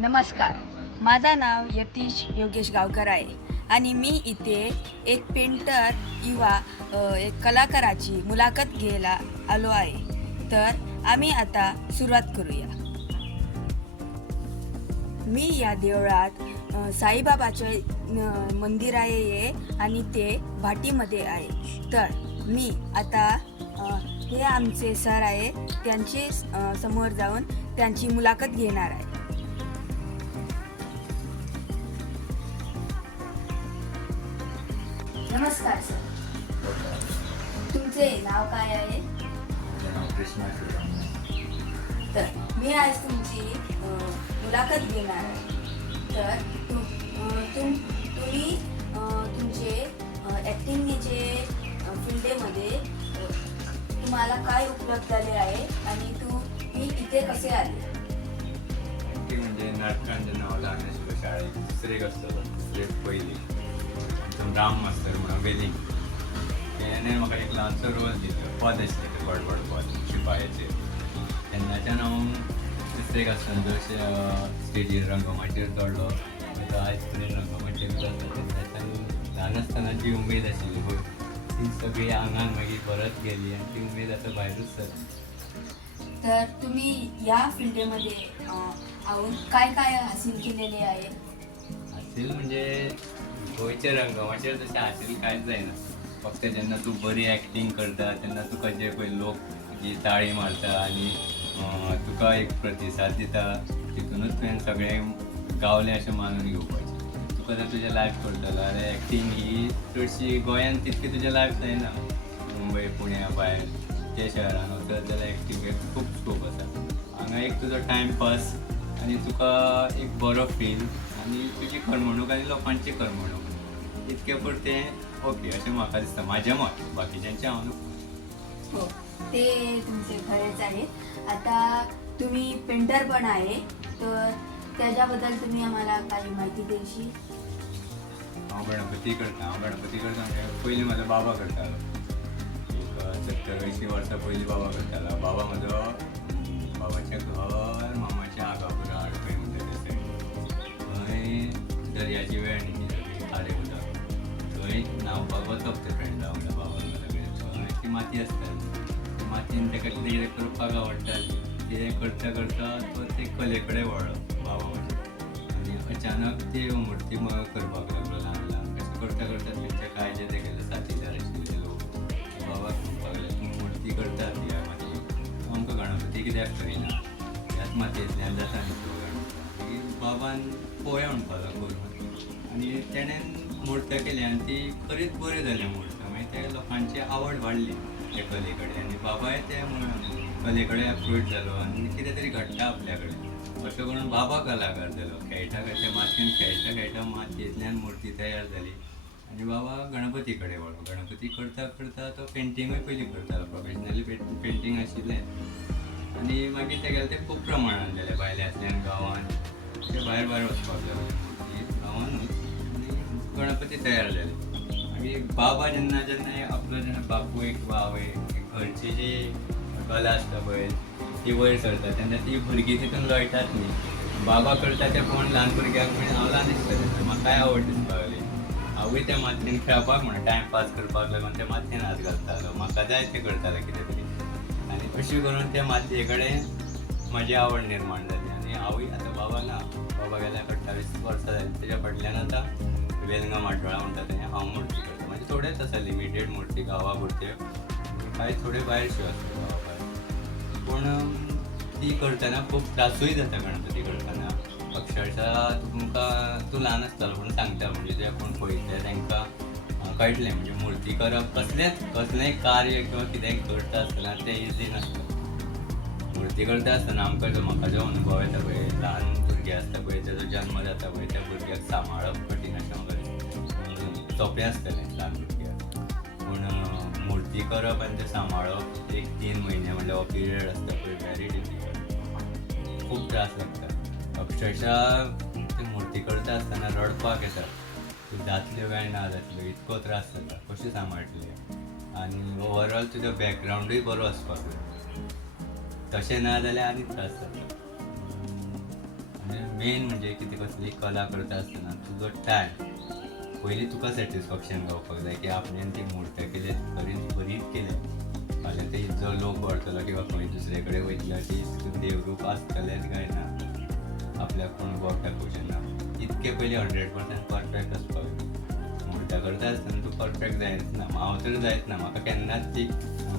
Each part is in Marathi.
नमस्कार, माझं नाव यतीश योगेश गावकर आहे आणि मी इथे एक पेंटर किंवा एक कलाकाराची मुलाखत घ्यायला आलो आहे. तर आम्ही आता सुरुवात करूया. मी या देवळात साईबाबाचे मंदिर आहे आणि ते भाटीमध्ये आहे. तर मी आता हे आमचे सर आहे त्यांचे समोर जाऊन त्यांची मुलाखत घेणार आहे. नमस्कार सर, तुमचे नाव काय आहे? कृष्णा तर मी आज तुमची मुलाखत घेणार आहे. तर तुम्ही तुमचे ॲक्टिंगचे फील्डमध्ये तुम्हाला काय उपलब्ध झाले आहे आणि तुम्ही इथे कसे आले? ती म्हणजे नाटकांच्या नावाला आणि शाळेत दुसरे असतं दुसरे पहिली राम मास्तर म्हणून वेलिंग त्याने म्हाका एक ल्हानसो रोल दिलो. पद आसलें व्हड व्हड पद शिपायाचेर. तेन्नाच्यान हांव दुसरेक आसतना जशें स्टेजीर रंगमाचेर चडलो आयज पर्यंत रंगमाचेर जाता तेन्नाच्यान ल्हान आसतनाची उमेद आशिल्ली पळय ती सगळी आंगान मागीर परत गेली आनी ती उमेद आतां भायरूच सरली. तर तुम्ही या फील्डमध्ये येऊन काय काय हासिल केलेले आहे? हासील म्हणजे गोंयच्या रंगमाचेर तशें हासील कांयच जायना. फक्त जेन्ना तूं बरी एक्टींग करता तेन्ना तुका जे पळय लोक जी ताळी मारता आनी तुका एक प्रतिसाद दिता तितूनच तुवें सगळें गावलें अशें मानून घेवपाचें. तुका जर तुजें लायफ करतलो जाल्यार एक्टींग ही चडशी गोंयांत तितकी तुजें लायफ जायना. मुंबय पुण्या भायर ते शहरान वचत जाल्यार एक्टिंगेक खूब स्कोप आसा. हांगा एक तुजो टायमपास आनी तुका एक बरो फील आनी तुजी करमणूक आनी लोकांची करमणूक इतके पुरतें ओके अशें म्हाका दिसता. म्हाजें मत, बाकीच्यांचें हांव न्हू. हो, ते तुमचे खरेच आहे. आता तुम्ही पेंटर पण आहे, तर त्याच्याबद्दल तुम्ही आम्हाला काही माहिती द्यायची? हांव गणपती करता म्हणजे पयलीं म्हाजो बाबा करतालो. एक 70-80 वर्सां पयलीं बाबा करतालो. बाबा म्हाजो बाबाचें घर मामाचें आगापुरा खंय म्हणटा ते सायडीन. थंय दर्याची वेळ न्ही ती खारें उदक थंय न्हांवपाक वचप ते फ्रेंडा वांगडा बाबा सगळें. थंय ती माती आसताली. ते मातयेन ताका कितें कितें करपाक आवडटालें. तें करता करता तो ते कले कडेन वळ्ळो बाबा म्हजो आनी अचानक ती मुर्ती करपाक लागलो ल्हान ल्हान. अशें करता करता तेंचे कांय जे तेगेले साथीदार आशिल्ले लोक बाबाक म्हणपाक लागले तूं मुर्ती करता ह्या मातयेन आमकां गणपती कित्याक करिना ह्याच मातयेंतल्यान जाता न्ही तो गणपती. मागीर बाबान पोवया म्हणपाक लागलो करून आनी तेणेन मुर्त्यो केली आनी ती खरीच बऱ्यो जाल्यो मुर्त्यो. मागीर ते लोकांची आवड वाडली ते कले कडेन आनी बाबाय ते कले कडेन एप्रोच जालो आनी कितें तरी घडटा आपल्या कडेन. अशें करून बाबा कलाकार जालो. खेळटा खेळटा मातयेन खेळटा खेळटा मातयेंतल्यान मुर्ती तयार जाली आनी बाबा गणपती कडेन वळ्ळो. गणपती करता करता तो पेंटिंगूय पयलीं करतालो. प्रोफेशनली पेंटींग आशिल्लें आनी मागीर तेगेलें तें खूब प्रमाणान जालें. भायल्यांतल्यान गांवांत ते भायर भायर वचपाक लागले मुर्ती गांवांनूच आनी गणपती तयार जाले. मागीर बाबा जेन्ना जेन्ना आपलो जेन्ना बापूय किंवा आवय घरची जी कला आसता पळय ती वयर सरता तेन्ना ती भुरगीं तितून लोळटात न्ही. बाबा करता तें पळोवन ल्हान भुरग्याक म्हणजे हांव ल्हान दिसतालें म्हाकाय आवड दिसपाक लागली. हांवूय त्या मातयेन खेळपाक म्हणून टायमपास करपाक लागून त्या मातयेन हात घालतालो. म्हाका जाय तें करतालो कितें तरी आनी अशें करून त्या मातये कडेन म्हाजी आवड निर्माण जाली. आनी हांवूय आतां बाबा ना, बाबा गेल्या 28 वर्सां जालीं. तेज्या फाटल्यान आतां वेलंगा माटोळा म्हणटा थंय हांव मुर्ती करता. म्हणजे थोडेच आसा लिमिटेड मुर्ती गांवा पुरत्यो कांय थोड्यो भायरच्यो आसता गांवा भायर. पूण ती करतना खूब त्रासूय जाता गणपती करतना. अक्षरशा तुमकां तूं ल्हान आसतालो पूण सांगता म्हणजे जे कोण पळयतले तांकां कळटलें म्हणजे मुर्ती करप कसलेंय कार्य किंवा कितेंय करता आसतना तें इजी नासता. मुर्ती करता आसतना आमकां जो म्हाका जो अनुभव येता पळय ल्हान भुरगें आसता पळय तेजो जल्म जाता पळय त्या भुरग्याक सांबाळप कठीण अशें म्हाका दिसता. सोंपें आसतलें ल्हान भुरग्याक पूण मुर्ती करप आनी तें सांबाळप एक 3 म्हयने म्हणल्यार हो पिरियड आसता पळय वेरी डिफिकल्ट. खूब त्रास लागता. अक्षरशा ती मुर्ती करता आसतना रडपाक येता. तूं जातल्यो काय ना जातल्यो इतको त्रास जाता कशें सांबाळटलें. आनी ओवरऑल तुजो बॅकग्रावंडूय बरो आसपाक जाय. तशें ना जाल्यार आनी त्रास जाता. मेन म्हणजे कितें कसली कला करता आसतना तुजो टायम पयलीं तुका सॅटिस्फॅक्शन गावपाक जाय की आपणें ती मूर्त केली खरीच बरीच केली. फाल्यां ते जो लोक व्हरतलो किंवा खंय दुसरे कडेन वयतलो ती देवरूप आसतलेंच काय ना, आपल्याक कोण बोट दाखोवचें ना. इतके पयलीं 100% परफेक्ट आसपाक जाय. मूर्त करता आसतना तूं परफेक्ट जायच ना. हांव तर जायच ना. म्हाका केन्नाच ती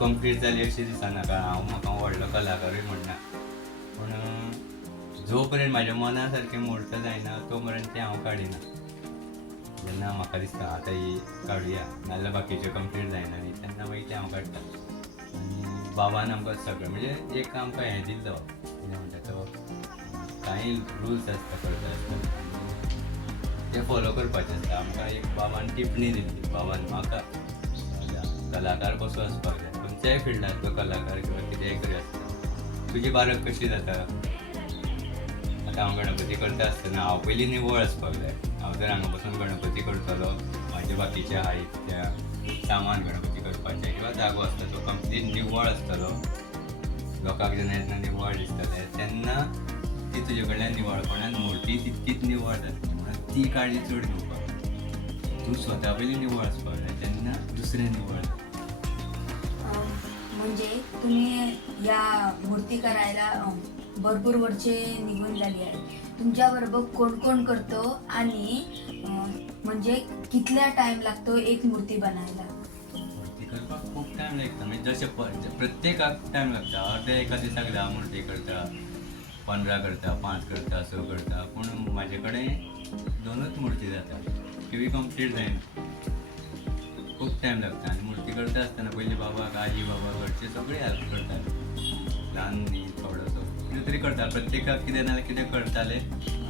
कंप्लीट जाली अशी दिसना, कारण हांव म्हाका व्हडलो कलाकारूय म्हणना. पूण जो पर्यंत म्हाज्या मना सारकें मूर्त जायना तो पर्यंत तें हांव काडिना. जेन्ना म्हाका दिसता आतां ही काडुया नाजाल्यार बाकीच्यो कंप्लीट जायना न्ही, तेन्ना मागीर तें हांव काडटा. आनी बाबान आमकां सगळें म्हणजे एक आमकां हें दिल्लो, कितें म्हणटा तो, कांय रुल्स आसता करता आसतना ते फॉलो करपाचें आसता. आमकां एक बाबान टिप्पणी दिल्ली, बाबान म्हाका कलाकार कसो आसपाक जाय. खंयच्याय फिल्डांतलो कलाकार किंवा कितेंय करी आसता तुजी बारक कशी जाता. आतां हांव गणपती करता आसतना हांव पयलीं निवळ आसपाक जाय. हांव जर हांगा बसून गणपती करतलो, म्हाजे बाकीचे साहित्य सामान गणपती करपाचें किंवा जागो आसता तो कंप्लीट निवळ आसतलो, लोकांक जेन्ना निवळ दिसतलें तेन्ना ती तुजे कडल्यान निवळपणान मूर्ती तितकीच निवळ जातली. म्हणून ती काळजी चड घेवपाक. तूं स्वता पयलीं निवळ आसपाक जाय तेन्ना दुसरें निवळ जाता. म्हणजे तुम्ही या मूर्ती करायला भरपूर वर्षे निघून झाली आहे. तुमच्याबरोबर कोण कोण करतो आणि म्हणजे कितल्या टाइम लागतो एक मूर्ती बनायला? मूर्ती करपाक खूप टायम लागता. म्हणजे जशें प्रत्येकाक टायम लागता. अर्दे एका दिसाक 10 मूर्ती करता, 15 करता, 5 करता, 6 करता. पूण म्हाजे कडेन 2च मूर्ती जाता, तिवूय कंप्लीट जायना. खूप टायम लागता. आनी मूर्ती करता आसतना पयलीं बाबाक, आजी बाबा घरचे सगळे हेल्प करताले. ल्हान न्ही थोडोसो कितें तरी करता. प्रत्येकाक कितें नाजाल्यार कितें करताले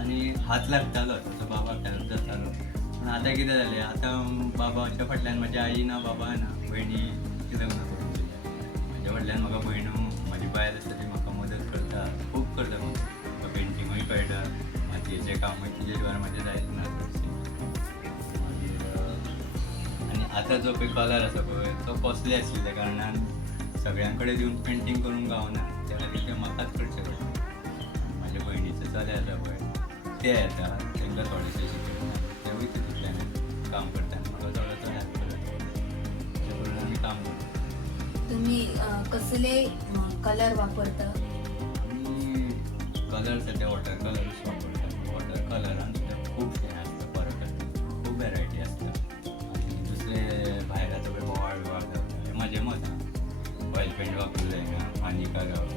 आनी हात लागतालो तसो बाबाक हेल्प जातालो. पूण आतां कितें जालें, आतां बाबाच्या फाटल्यान म्हाजी आई ना, बाबा ना, भयणी कितें लग्न करून दिल्या. म्हाज्या फाटल्यान म्हाका भयण, म्हाजी बायल आसा ती म्हाका मदत करता, खूब करता. म्हाका पेंटिंगूय कळटा, मातयेचें कामूय तिजे शिवाय म्हाजें जायच ना चडशें. आनी आतां जो पळय कलर आसा पळय तो कॉस्टली आशिल्ल्या कारणान सगळ्यां कडेन दिवन पेंटींग करूंक गावना. त्या खातीर तें म्हाकाच करचें पडटा. म्हाज्या भयणीचे चले आसा पळय ते येता, तांकां थोडेशें शिकयता, तेवूय तितूंतल्यान काम करता आनी म्हाका थोडो हेल्प करता. ते करून आमी काम करता. तुम्ही कसले कलर वापरता? आमी कलर ते वॉटर कलरूच वापरता. वॉटर कलरान सुद्दां खूबशें आसता, फरक आसता, खूब वेरायटी आसता. आनी दुसरे भायर आतां पळय बोवाळ बिवाळ जाता हें म्हाजें मत. ऑयल पेंट वापरूंक जायना, हानिकारक.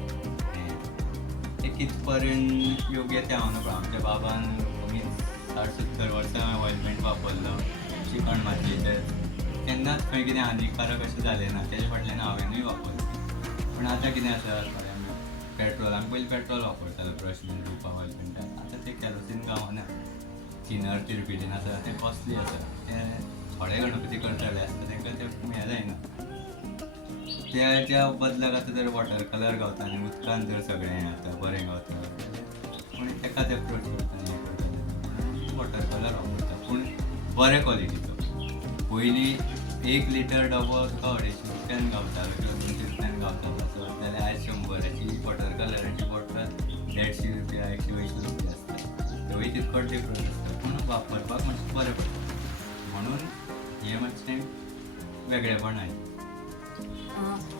तें कित पर्यंत योग्य तें हांव नकळो. आमच्या बाबान कमीत 60-70 वर्सां ऑयल पेंट वापरलो चिकण मातयेचेर. केन्नाच खंय कितें हानिकारक अशें जालें ना. तेजे फाटल्यान हांवेनूय वापरलें. पूण आतां कितें आसा, पेट्रोल, आमी पयलीं पेट्रोल वापरतालो ब्रश बीन धुवपाक ऑयल पेंटाक. आतां तें केरोसीन गावना. थिनर तिरपिलीन आसा तें कॉस्टली आसा. तें थोडे गणपती करताले आसता तांकां तें हें जायना. त्या बदलाक आतां जर वॉटर कलर गावता आनी उदकान जर सगळें आतां बरें गावता पूण तेकाच एप्रोच करता आनी हें करता. वॉटर कलर वापरता पूण बरे क्वॉलिटीचो. पयलीं 1 लिटर डबो तुका 250 रुपयान गावतालो किंवा 200 रुपयान गावतालो जाल्यार आयज 100ची वॉटर कलराची बॉटल 150 रुपया 120 रुपया आसता. तेवूय तितकोच डिफरंस आसता पूण वापरपाक मातशें बरें पडटा. म्हणून हें मातशें वेगळेपण आहे.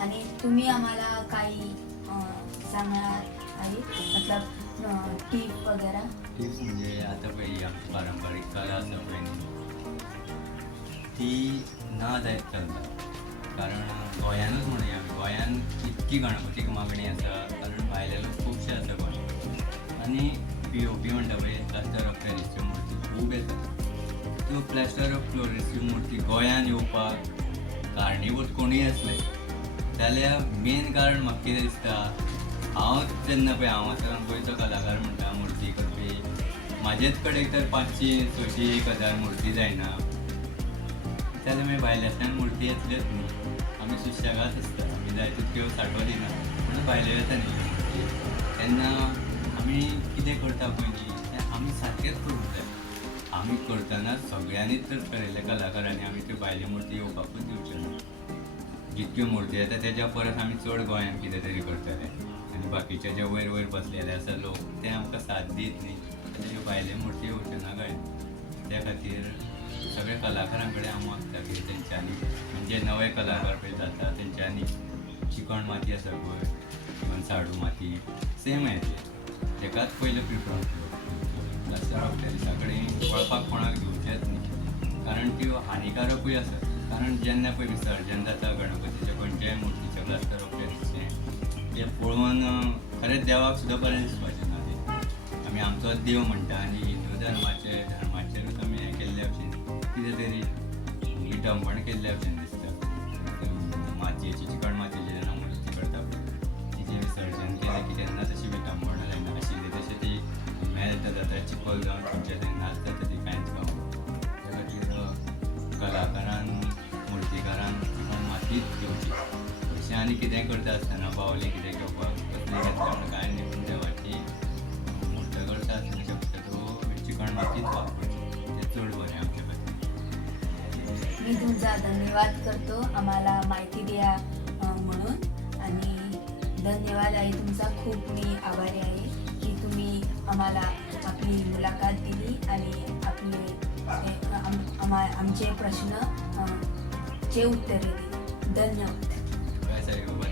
आणि तुम्ही आम्हाला काही सांगणार आहे मतलब टीप वगैरे? टिप्स म्हणजे आतां पळय आमची पारंपारीक कला आसा पळय न्ही ती ना जायत चलता. कारण गोंयानूच म्हणया आमी, गोंयान इतकी गणपतीक मागणी आसा कारण भायले लोक खुबशे आसा गोंयान. आनी POP म्हणटा पळय प्लास्टर ऑफ पॅरिसच्यो मूर्ती खूब येता. त्यो प्लास्टर ऑफ पॅरिसच्यो मूर्ती गोंयान येवपाक कारणीभूत कोणूय आसले जाल्यार मेन कारण म्हाका कितें दिसता, हांव जेन्ना पळय हांव आतां गोंयचो कलाकार म्हणटा मूर्ती करपी, म्हाजेच कडेन तर 500, 600, 1000 मूर्ती जायना जाल्यार मागीर भायल्यांतल्यान मूर्ती येतल्योच न्ही. आमी सुशेगाद आसता, आमी जाय तितक्यो सांठो दिना पूण भायल्यो येता न्ही मूर्ती. तेन्ना आमी कितें करता पयलीं तें आमी सारकेंच करूंक जाय. आमी करतना सगळ्यांनीच जर थरयल्ल्या कलाकारांनी आमी त्यो भायल्यो मूर्ती येवपाकूच दिवच्यो ना. जितक्यो मूर्ती येता तेज्या परस आमी चड गोंयान कितें तरी करतले आनी बाकीचे जे वयर वयर बसलेले आसा लोक ते आमकां साथ दीत न्ही, ते भायले मूर्ती येवच्यो ना काय. त्या खातीर सगळे कलाकारां कडेन हांव मागता की तेंच्यांनी म्हणजे नवे कलाकार पळय जाता तेंच्यांनी चिकण माती आसा पळय किंवा साडू माती सेम आहे तेकाच पयलो प्रिफरन्स दिवप. प्लास्टर ऑफ पॅरिसा कडेन वळपाक कोणाक घेवचेच न्ही, कारण त्यो हानिकारकूय आसा. कारण जेन्ना पळय विसर्जन जाता गणपतीचें खंयच्याय मुर्तीचें प्लास्टर ऑफ पॅरिसचें तें पळोवन खरेंच देवाक सुद्दां बरें दिसपाचें ना तें. आमी आमचोच देव म्हणटा आनी हिंदू धर्माचेरूच आमी हें केल्ले भशेन कितें तरी विटंबण केल्ले भशेन दिसता. मातयेची चिकण मातयेची जेन्ना मुर्ती करता पळय तिचें विसर्जन केलें की तेन्ना तशी विटंबण जायना आशिल्ली तशें ती मेल्ट जाता चिकल जावन खंयचे थंय नाच जाता ती कांयच पावना. त्या खातीर कलाकारान मुर्तीकारान चिकण मातीच घेवची. अशें आनी कितें करता आसतना बावली कितें घेवपाक कसलें घेतलें म्हणून कांय न्ही, पूण देवाची मूर्त करता आसतना शक्यतो चिकण मातीच वापरची. तें चड बरें आमचे खातीर. मी तुमचा धन्यवाद करतो आम्हाला माहिती द्या म्हणून. आणि धन्यवाद आई तुमचा, खूप मी आभारी आहे की तुम्ही आम्हाला आपली मुलाखत दिली आणि आपले आमचे प्रश्न चे उत्तरे दिली. धन्यवाद. काय साईबाबा